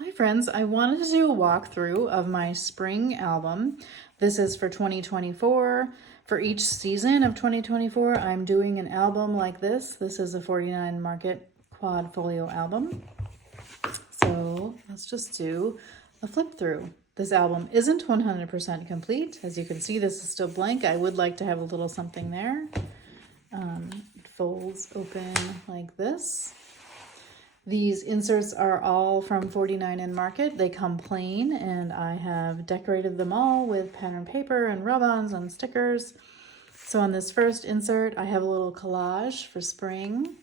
Hi friends, I wanted to do a walkthrough of my spring album. This is for 2024. For each season of 2024, I'm doing an album like this. This is a 49 Market Quad Folio album. So let's just do a flip through. This album isn't 100% complete. As you can see, this is still blank. I would like to have a little something there. It folds open like this. These inserts are all from 49 and Market. They come plain, and I have decorated them all with pattern paper and rub-ons and stickers. So on this first insert, I have a little collage for spring.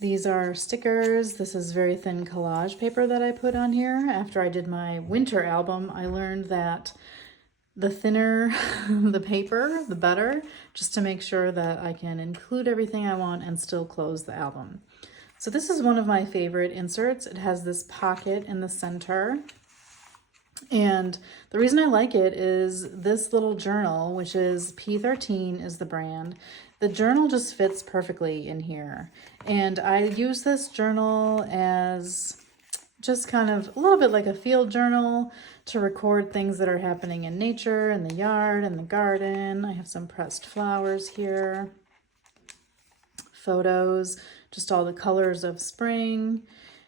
These are stickers. This is very thin collage paper that I put on here. After I did my winter album, I learned that the thinner the paper, the better, just to make sure that I can include everything I want and still close the album. So this is one of my favorite inserts. It has this pocket in the center. And the reason I like it is this little journal, which is P13 is the brand. The journal just fits perfectly in here. And I use this journal as just kind of a little bit like a field journal to record things that are happening in nature, in the yard, in the garden. I have some pressed flowers here, photos, just all the colors of spring.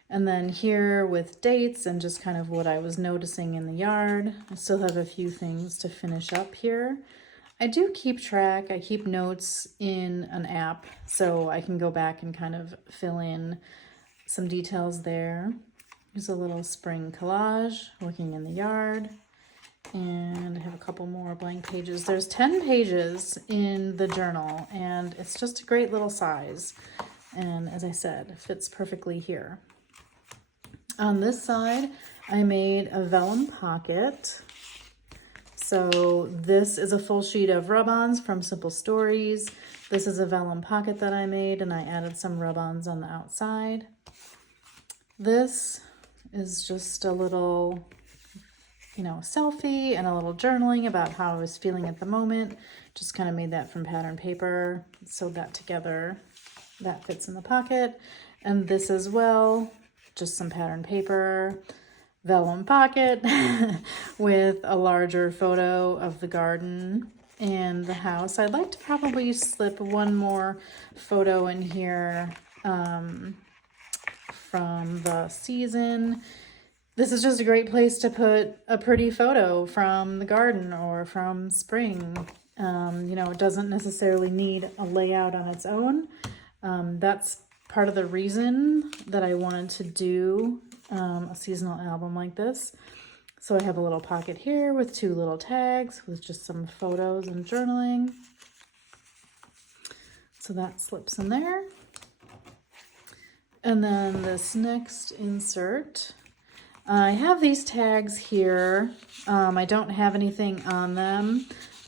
And then here with dates and just kind of what I was noticing in the yard. I still have a few things to finish up here. I do keep track, I keep notes in an app so I can go back and kind of fill in some details there. Here's a little spring collage, looking in the yard. And I have a couple more blank pages. There's 10 pages in the journal, and it's just a great little size. And as I said, it fits perfectly here. On this side, I made a vellum pocket. So this is a full sheet of rub-ons from Simple Stories. This is a vellum pocket that I made, and I added some rub-ons on the outside. This is just a little, selfie and a little journaling about how I was feeling at the moment. Just kind of made that from pattern paper, sewed that together. That fits in the pocket. And this as well, just some pattern paper, vellum pocket with a larger photo of the garden and the house. I'd like to probably slip one more photo in here from the season. This is just a great place to put a pretty photo from the garden or from spring. It doesn't necessarily need a layout on its own. That's part of the reason that I wanted to do a seasonal album like this. So I have a little pocket here with two little tags with just some photos and journaling. So that slips in there. And then this next insert, I have these tags here. I don't have anything on them.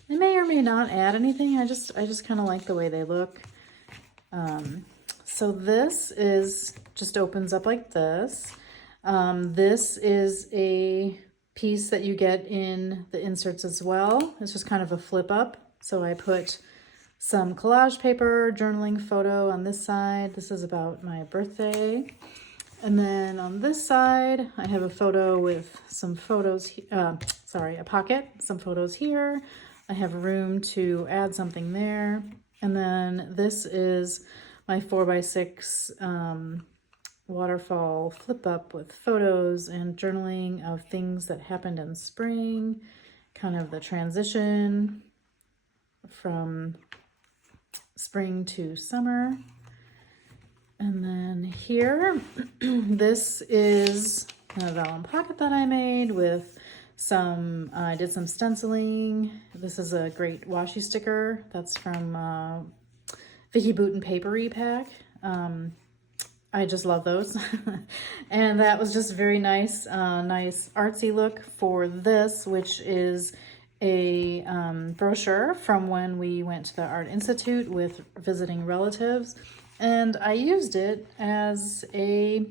I may or may not add anything. I just kind of like the way they look. So this just opens up like this. This is a piece that you get in the inserts as well. It's just kind of a flip up. So I put some collage paper, journaling photo on this side. This is about my birthday. And then on this side, I have a photo with some photos, a pocket, some photos here. I have room to add something there. And then this is my 4x6 waterfall flip up with photos and journaling of things that happened in spring, kind of the transition from spring to summer. And then here, this is a vellum pocket that I made with I did some stenciling. This is a great washi sticker. That's from Vicki Boutin Papery Pack. I just love those. And that was just very nice, nice artsy look for this, which is a brochure from when we went to the Art Institute with visiting relatives. And I used it as a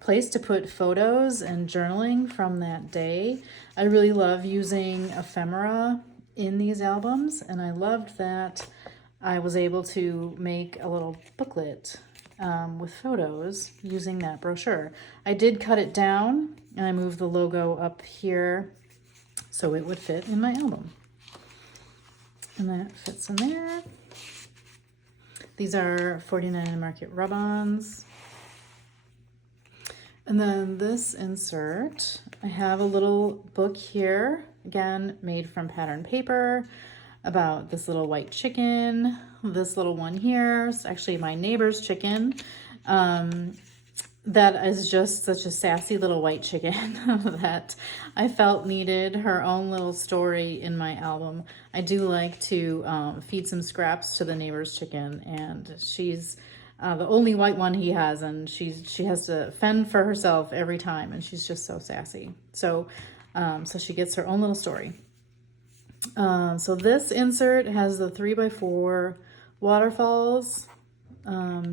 place to put photos and journaling from that day. I really love using ephemera in these albums, and I loved that I was able to make a little booklet with photos using that brochure. I did cut it down and I moved the logo up here so it would fit in my album. And that fits in there. These are 49 Market rub-ons. And then this insert, I have a little book here, again, made from pattern paper, about this little white chicken. This little one here is actually my neighbor's chicken. That is just such a sassy little white chicken that I felt needed her own little story in my album. I do like to feed some scraps to the neighbor's chicken, and she's the only white one he has, and she has to fend for herself every time, and she's just so sassy. So she gets her own little story. So this insert has the 3x4 waterfalls,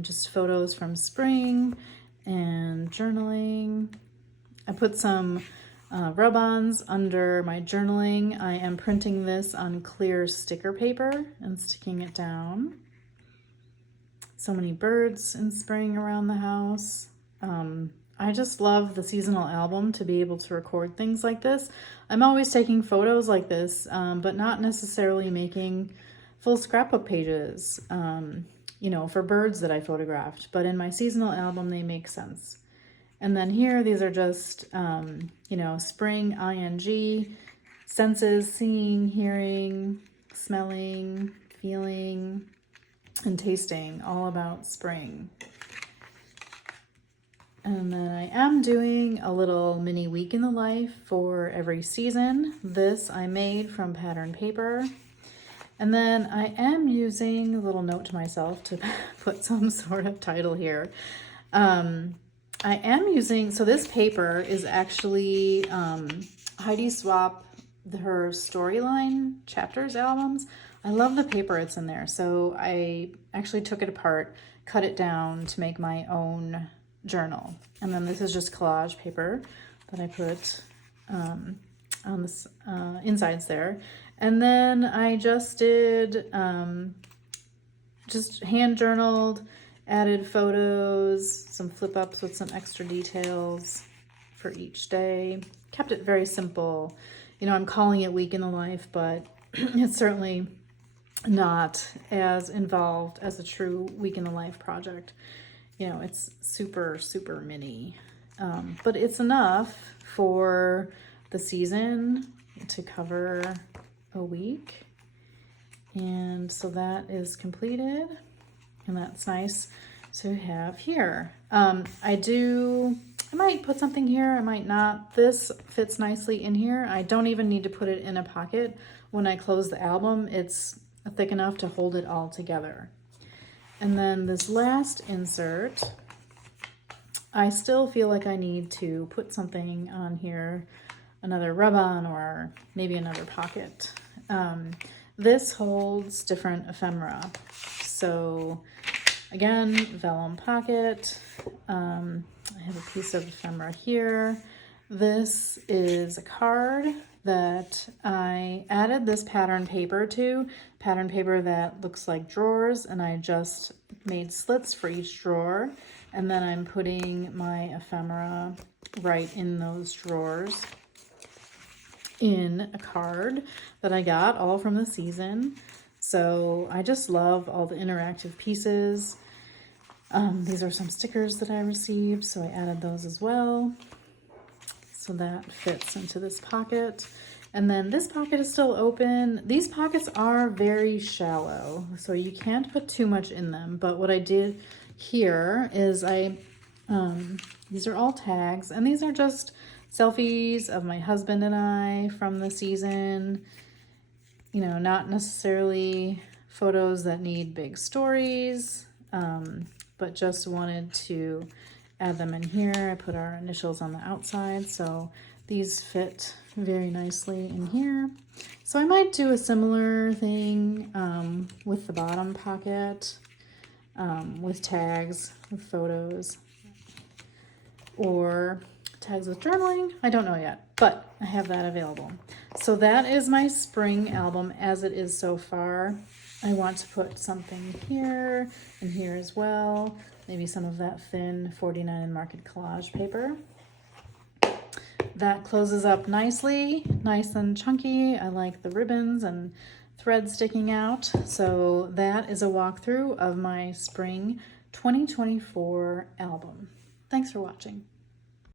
just photos from spring and journaling. I put some rub-ons under my journaling. I am printing this on clear sticker paper and sticking it down. So many birds in spring around the house. I just love the seasonal album to be able to record things like this. I'm always taking photos like this, but not necessarily making full scrapbook pages, you know, for birds that I photographed. But in my seasonal album, they make sense. And then here, these are just, you know, spring ing, senses, seeing, hearing, smelling, feeling, and tasting, all about spring. And then I am doing a little mini week in the life for every season. This I made from pattern paper. And then I am using a little note to myself to put some sort of title here. I am using, so this paper is actually Heidi Swapp, her Storyline Chapters albums. I love the paper it's in there. So I actually took it apart, cut it down to make my own journal. And then this is just collage paper that I put on the insides there. And then I just did, just hand journaled, added photos, some flip ups with some extra details for each day. Kept it very simple. You know, I'm calling it Week in the Life, but it's certainly not as involved as a true Week in the Life project. You know, it's super, super mini, but it's enough for the season to cover a week. And so that is completed, and that's nice to have here. I might put something here, I might not. This fits nicely in here. I don't even need to put it in a pocket. When I close the album, it's thick enough to hold it all together. And then this last insert, I still feel like I need to put something on here, another rub-on or maybe another pocket. This holds different ephemera. So again, vellum pocket. I have a piece of ephemera here. This is a card that I added this pattern paper to, pattern paper that looks like drawers, and I just made slits for each drawer, and then I'm putting my ephemera right in those drawers in a card that I got all from the season. So I just love all the interactive pieces. These are some stickers that I received, so I added those as well. So that fits into this pocket. And then this pocket is still open. These pockets are very shallow, so you can't put too much in them. But what I did here is these are all tags, and these are just selfies of my husband and I from the season. You know, not necessarily photos that need big stories, but just wanted to add them in here. I put our initials on the outside, so these fit very nicely in here. So I might do a similar thing with the bottom pocket, with tags, with photos, or tags with journaling. I don't know yet, but I have that available. So that is my spring album as it is so far. I want to put something here and here as well. Maybe some of that thin 49 and Market collage paper. That closes up nicely, nice and chunky. I like the ribbons and thread sticking out. So that is a walkthrough of my spring 2024 album. Thanks for watching.